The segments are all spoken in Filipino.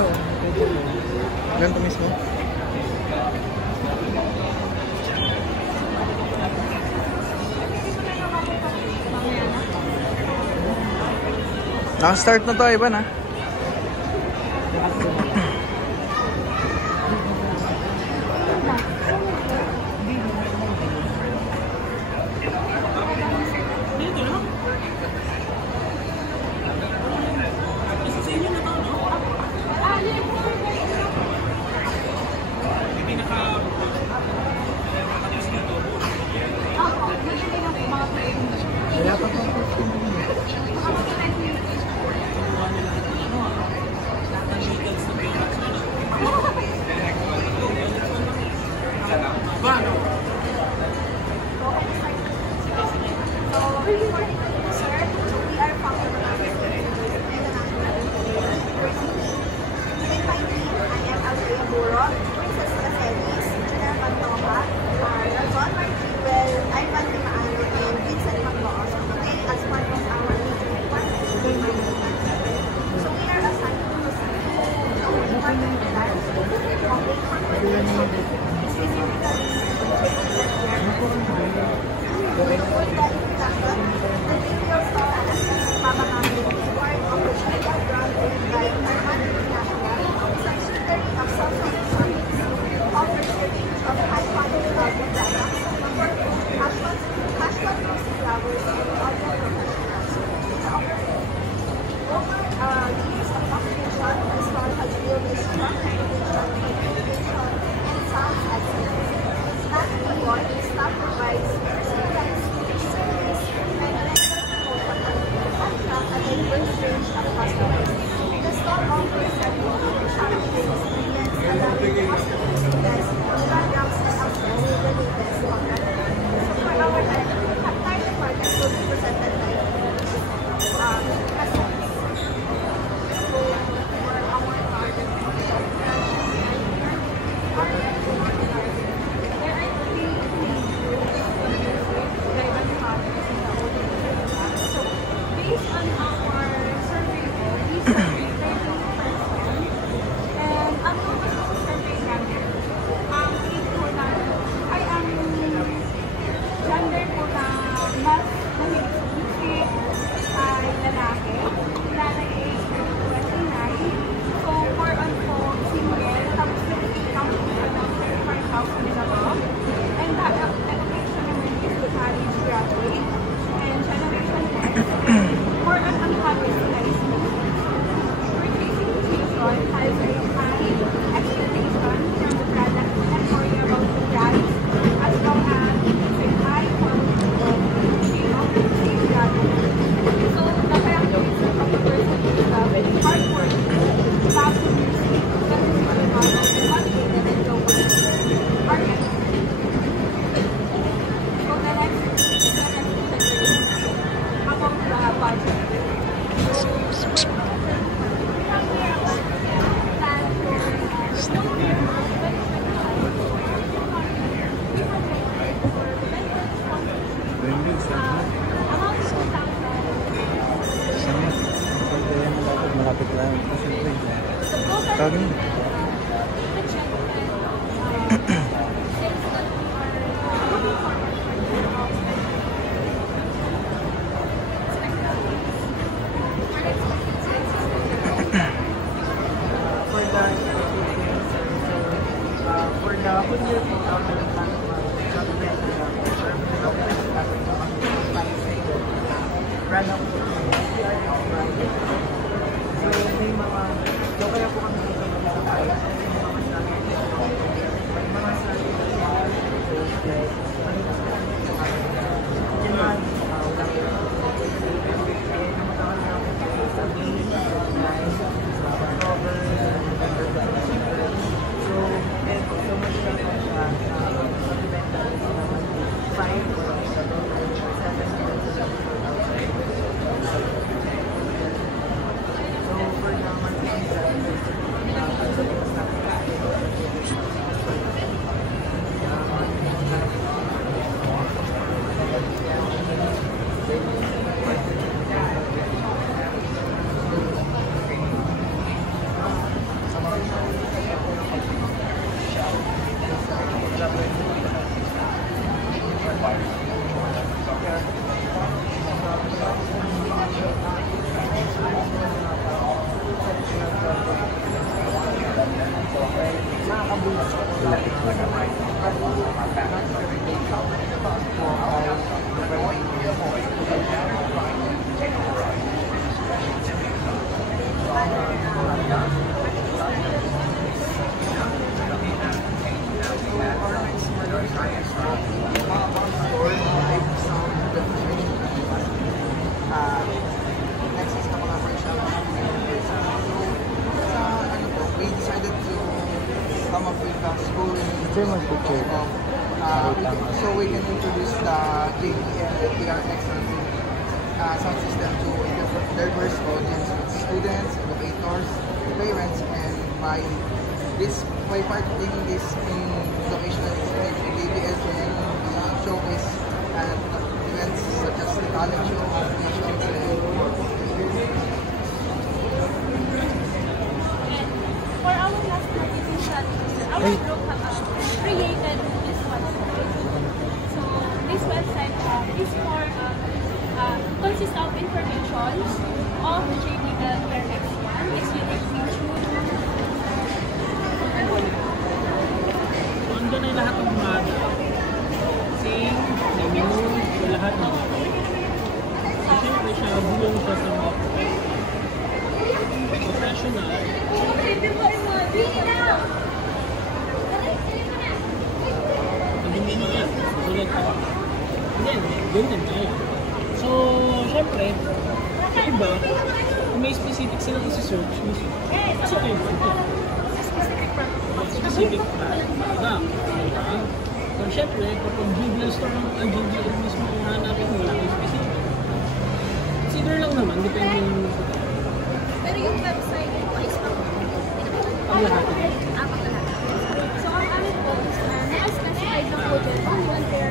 Oo. Ganito mismo? Naka-start na to, Ivan, ha? Lapit talaga. Next is na collaboration. We decided to come up with a school German picture. so we can introduce the JBL and TRX sound system to a diverse audience, students, educators, parents, and by partaking this in vocational experience, JBL can showcase at events such as the talent show, competitions, and for our last marketing strategy, our group created this website. So this website is for consists of information of the JBL RX1, its unique feature. Andun ay lahat ng mga sing, menu, lahat ng mga. Siyempre siya, bulong siya sa mga professional. Hindi nila, tulad ko. Ganyan tayo. So, siyempre, sa iba, kung may specific sila kasi search, kasi kayo ito. Specific product. Diba? So, siyempre, kapag Google Store ang Google mismo ang hanapin mo, wala yung specific. Consider lang naman, depende yung Pero yung website po is ang lahat. So ang amin po is na-specified na po dyan only one pair.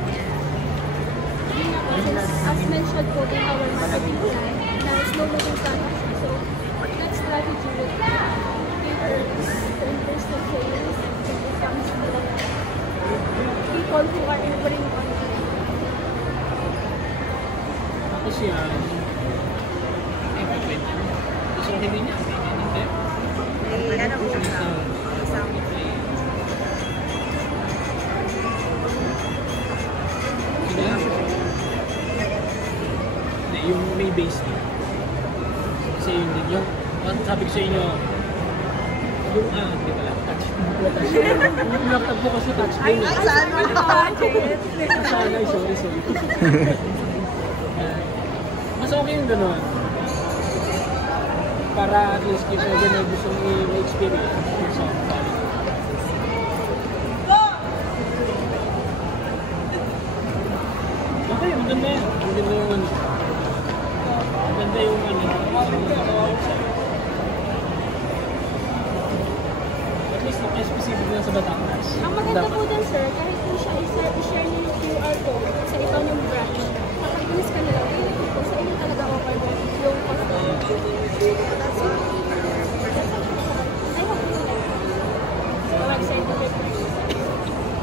Yun na po, as mentioned po in our marketing plan, na slow moving product. So that strategy would cater to in-person sales and to become people who are ordering online. Tapos yan, gusto ko hindi niya, hindi. Hindi, yung may base din. Kasi yun din, yung sabi ko sa inyo, yung hindi pala, touch. Yung laptop ko kasi touch din. Sana, sorry. Mas okay yung gano'n. Para at least kung ever na gusto mong i-experience sa quality. Okay, maganda yan. Maganda yung ano. Maganda yung ano. At least naka-specific na sa Batangas. Ang maganda po dun, sir, kahit po siya i-share niyo yung QR code sa ikaw yung branch, kapag inis ka nila, po sa inyo talaga offer mo yung customer. That's it. I hope you like the website of your place.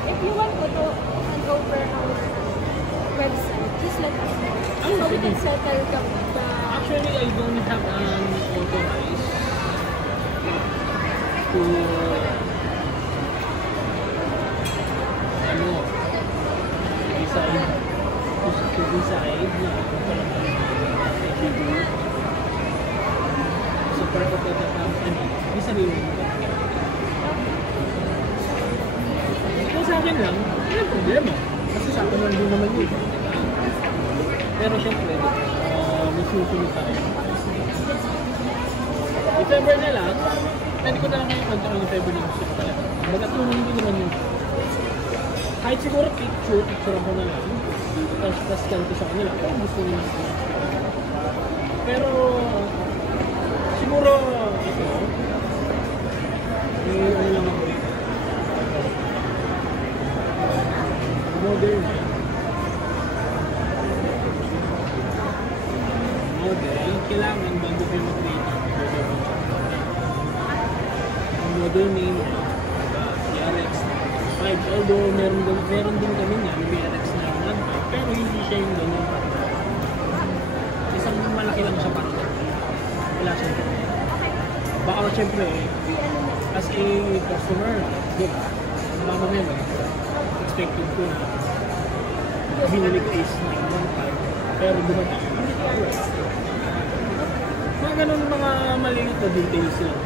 If you want po to hand over our website, just let us know. So we can settle the Actually, I don't have an authorized to decide na so part of the company may sarili mo so sa akin lang walang problema kasi sa akin lang din naman yun pero syempre may susunod tayo if ever na lang pwede ko na lang kayo control if ever na gusto ko talaga magkatulong din naman yun kahit siguro picture ko na lang tapos ganito sa kanila kung gusto nila pero siguro ito may ano lang ako modern kailangan bago kayo mag-create ang modern name TRX 5 although meron din kami nga yung TRX na pero hindi siya yung ganun. Isang malaki lang siya para. Wala siya. Baka siyempre, as a customer, di ba? Ano nila, expected ko na binili ko is 915, pero dumating, hindi ko alam. Mga ganun mga maliit na details lang.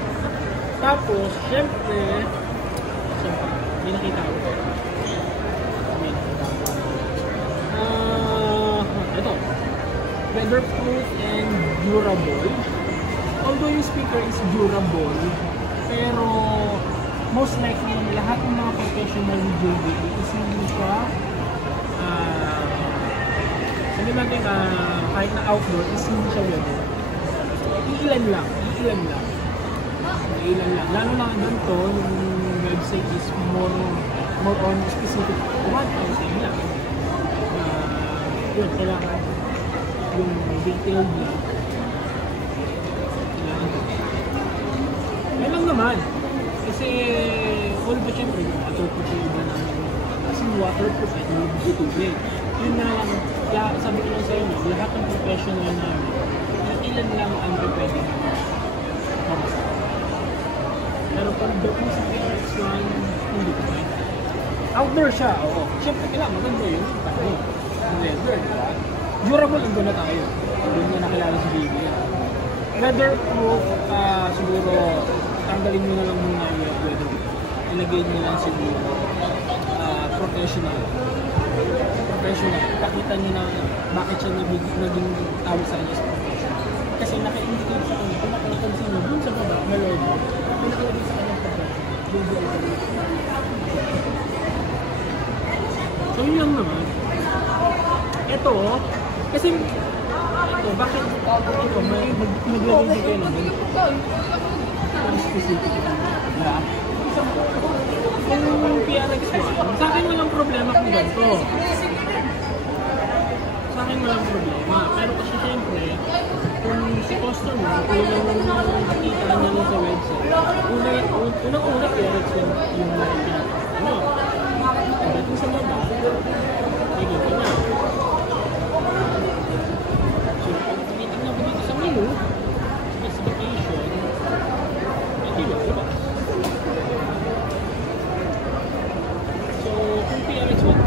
Tapos, syempre, may nakita ko. Ito, weatherproof and durable. Although yung speaker is durable, pero most likely lahat ng mga professional ni JBL is hindi siya sabi natin kahit na outdoor is hindi siya weather. Iilan lang. Lalo na ganito, yung website is more on specific one housing lang. Yun, kailangan yung detailed lang. Yan lang naman. Kasi, all ba syempre, waterproof yung iba namin. Kasi waterproof at hindi tubig. Yun na lang, sabi ko lang sa inyo, lahat ng professional namin, ilan lang ang pwede namin. Pero pag dating sa PRX1, hindi ko pwede. Outdoor siya, oo. Siyempre kailangan maganda yun. Ang leather, diba? Durable ang na tayo. Doon nga nakilala si Baby. Weatherproof, siguro, tanggalin mo na lang muna yung weatherproof. Ilagay nyo lang siguro, professional. Pakita nyo na bakit siya naging tawag sa kanya sa professional. Kasi naka-indicate sa kanya, kung nakapansin nyo, dun sa baba, may logo, may nakalagay sa kanya professional. So yun lang naman. Ito, kasi ito, bakit ito, may maglagay din kayo ng specific. Yeah. Kung PRX1, sa akin walang problema kung ganito. Sa akin walang problema. Pero kasi siyempre, kung si customer, kung yung nakita niya lang sa website, unang-una PRX1 yung pinapakita mo. Pagdating sa baba, nakikita niya. So, pag tinitingnan ko dito sa menu, specification, ito yun, diba? So, kung PRX1,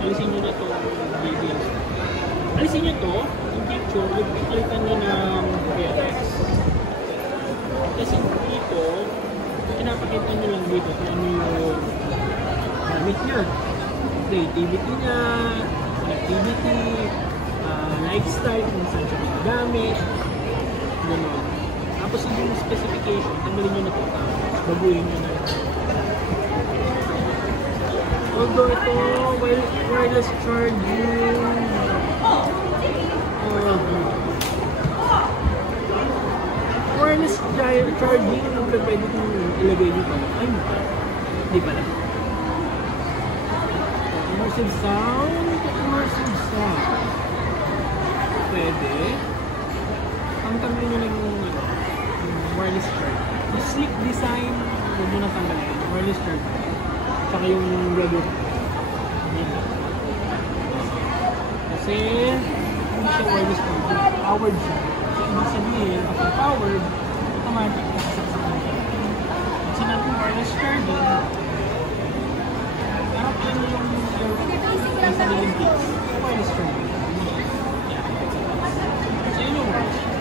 alisin nyo na ito, BBS. Alisin nyo ito, yung picture, palitan nyo ng PRX. Kasi dito, pinapakita nyo lang dito kung ano yung gamit niya. Creativity niya, connectivity, lifestyle, kung saan siya gamit, gano'n. Tapos yung specification, tanggalin nyo na ito, baguhin nyo na. Although ito, wireless charging, wireless charging, ang pwede kong ilagay dito. Ay, hindi pala. Immersive sound. Pwede. Ang tanggalin nyo lang yung wireless charging. Yung sleek design, huwag mo na tanggalin. Wireless charging. Saka yung regular. Kasi hindi siya wireless charging. Powered siya. So, ibig sabihin, kapag powered, automatic nakasaksak na siya. At sinabing wireless charging, parang ano yung sariling bits. Wireless charging. So, yun yung wireless charging.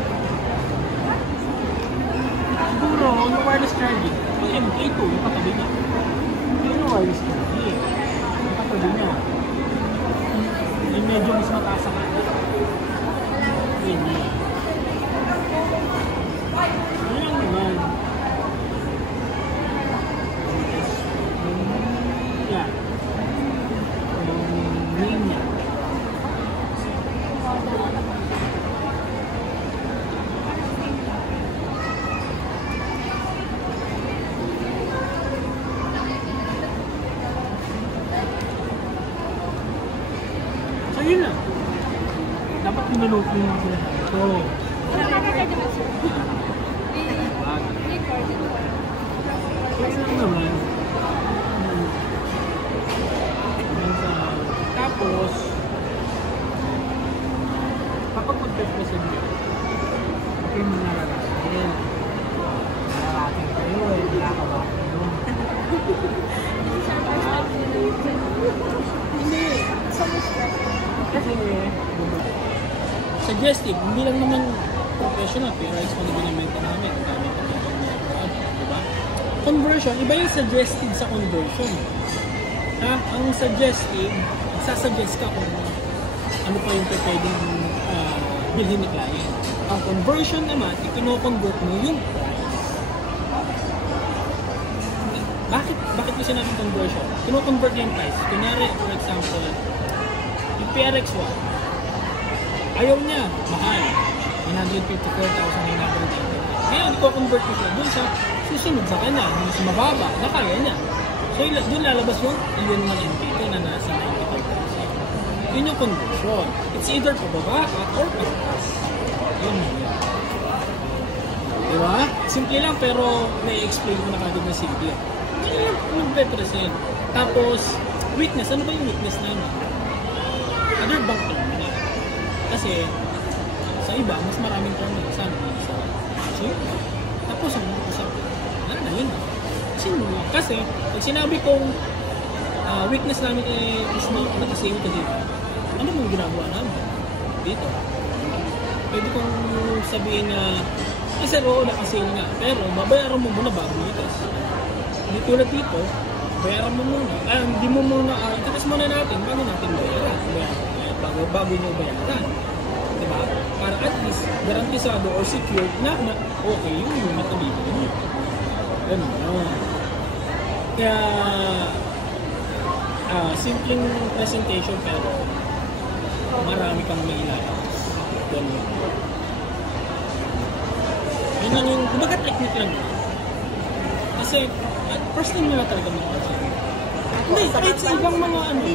Siguro, yung wireless charging, yung MK2, yung katabi niya. Yung wireless charging, yung katabi niya. Yung medyo mas mataas sa kanya. Yun yun. Yun lang naman. Yan. Yung name niya. So yun lang. Dapat pinanood mo lang sila. So, yun lang naman. Tapos, kapag mag-test ka sa video, okay mo nararating. Nararating kayo eh. suggestive, hindi lang naman professional, pero it's kung binibenta namin. Diba? Conversion, iba yung suggestive sa conversion. Ang suggestive, sasuggest ka kung ano pa yung pwedeng bilhin ni client. Ang conversion naman, ikino-convert mo yung price. Bakit ko sinabing conversion? Kino-convert yung price. Kunyari, for example, yung PRX1, ayaw niya, mahal. 154,990. Ngayon, i-convert ko siya dun sa susunod sa kanya, dun sa mababa, na kaya niya. So, dun lalabas yung yun naman MP2 na nasa 95%. Yun yung conversion. It's either pababa or pataas. Yun yun. Diba? Simple lang, pero may explain ko na kagad na simple. Yun yung mag-represent. Tapos, weakness. Ano ba yung weakness namin? Other bank terminal. Kasi, sa iba, mas maraming terminal. Sana isa. So, tapos, ang usapan. Na yun. Kasi, pag sinabi kong weakness namin is nag-save ito dito, ano mong ginagawa namin? Dito. Pwede kong sabihin na, sir, oo, nakasale nga. Pero, babayaran mo muna bago itas. Hindi tulad dito, bayaran mo muna. Hindi mo muna, itatas muna natin bago natin bayaran. Bago nyo bayaran. Diba? Para at least, garantisado or secured na okay yung unit na bibili nyo. Ganun yun. Kaya, simpleng presentation pero marami kang may ilalabas. Ganun. Yun lang yung, kumbaga technique lang. Kasi, first time nila talaga mag-present. Hindi, kahit sa ibang mga ano.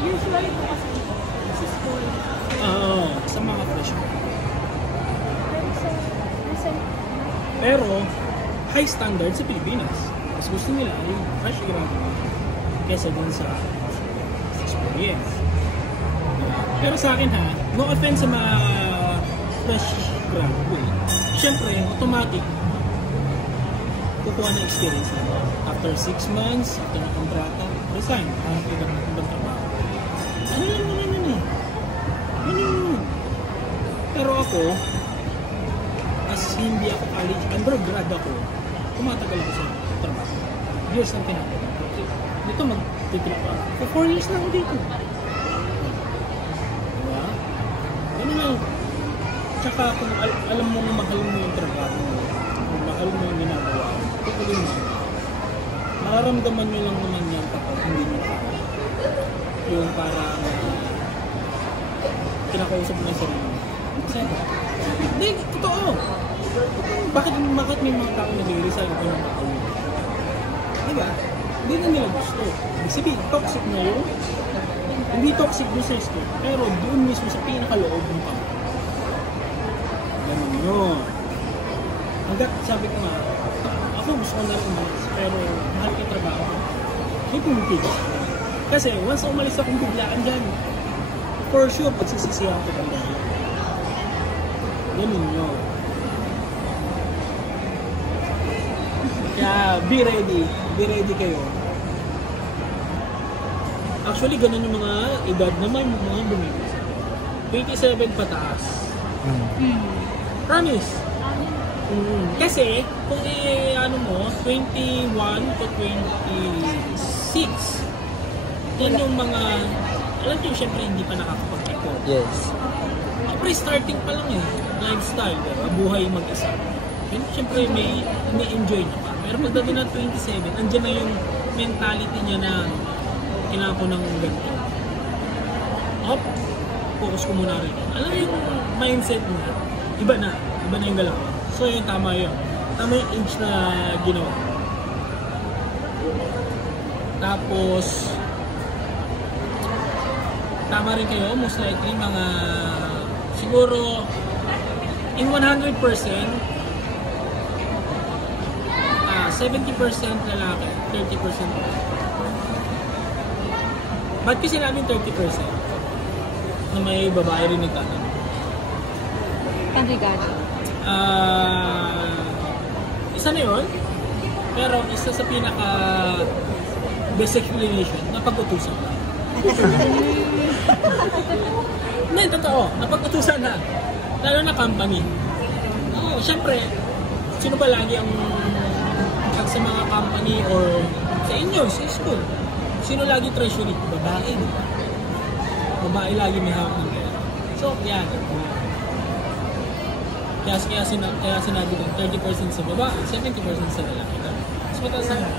Usually po kasi sa school. Sa mga freshman. Pero Pero, high standard sa Pilipinas. Mas gusto nila yung fresh graduate kesa dun sa experience. Pero sa akin ha, no offense sa mga fresh graduate. Siyempre, automatic, kukuha ng experience na. After 6 months, after na kontrata, resign. Parang kayo ng ibang trabaho. Ano lang naman yun eh. Yun. Pero ako, as hindi ako college, undergrad ako, tumatagal ako sa trabaho. Years ang pinagawa. Dito mag-titrip ako. For 4 years na ako dito. Diba? Yun na. Tsaka kung alam mo na mahal mo yung trabaho mo, kung mahal mo yung ginagawa, tutuloy mo. Mararamdaman nyo lang naman yan kapag hindi nyo kaya. Yung parang kinakausap mo na yung sarili mo. Hindi, totoo. Bakit may mga tao nag-resign ko ng tao? Diba? Hindi na nila gusto. Ibig toxic na yun. Hindi toxic doon sa school, pero doon mismo sa pinakaloob ng tao. Ganun yun. Hanggat sabi ko nga, ako gusto ko na rin umalis, pero mahal ko yung trabaho ko. Hindi pumipig. Kasi once umalis akong biglaan dyan, for sure, pagsisisihan ko kang dahil. Ganun yun. Kaya, be ready. Be ready kayo. Actually, ganun yung mga edad naman yung mga bumibig. 27 pataas. Promise. Kasi, kung ano mo, 21 to 26, yan yung mga, alam nyo, syempre hindi pa nakakapag-ipon. Yes. Siyempre, starting pa lang eh. Lifestyle, diba? Buhay mag-isa. Yun, siyempre, may enjoy na pa. Pero pagdating na 27, andyan na yung mentality niya na kailangan ko ng ganito. Focus ko muna rin. Alam mo yung mindset niya, iba na yung galaw. So yun, tama yun. Tama yung age na ginawa. Tapos, tama rin kayo, most likely mga, siguro, in 100%, 70% lalaki, 30% lalaki. Ba't kasi namin 30%? Na may babae rin nagtatanong. Kandigado. Isa na yun, pero isa sa pinaka best explanation na pag-utusan lang. Hindi, totoo. Napag-utusan na. Lalo na company. Oo, syempre, sino ba lagi ang pag sa mga company or sa inyo, sa school? Sino lagi treasury? Babae, di ba? Babae lagi may hawak ng pera. So, yan. Kaya sinabi ko, 30% sa babae, 70% sa lalaki. Mas mataas na.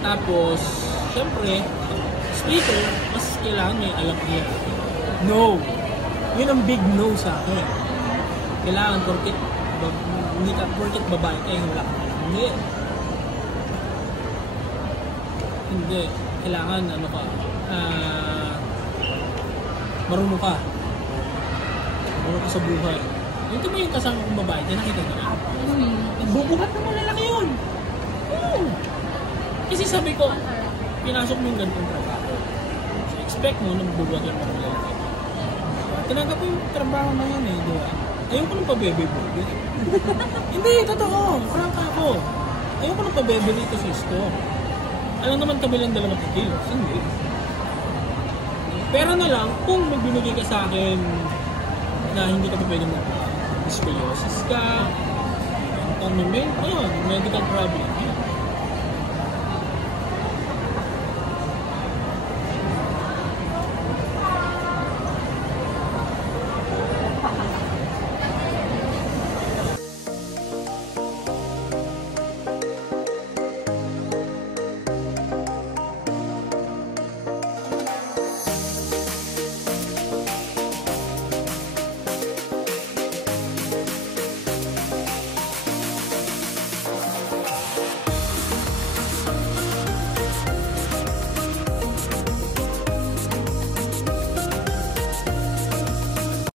Tapos, syempre, speaker, mas kailangan may alam niya. No! Yun ang big no sa akin. Kailangan hindi ka porkit babae kayo wala ka. Hindi. Kailangan ano ka, marunong ka. Marunong ka sa buhay. Ito ba yung kasama kong babae? Nakita niyo na? Bubuhat ng malalaki yun. Oo. Kasi sabi ko, pinasok mo yung ganitong trabaho. So, expect mo na magbubuhat lang ng malalaki. Tinanggap ko yung trabaho na yan eh, di ba? Ayoko nang pabebe-bebe. Hindi, totoo. Frank ako. Ayoko nang pabebe dito sa store. Alam naman kami lang 2 kilos. Hindi. Pero na lang, kung may binigay ka sa akin na hindi ka pa pwede mag-scoliosis ka, ayun, medical problem,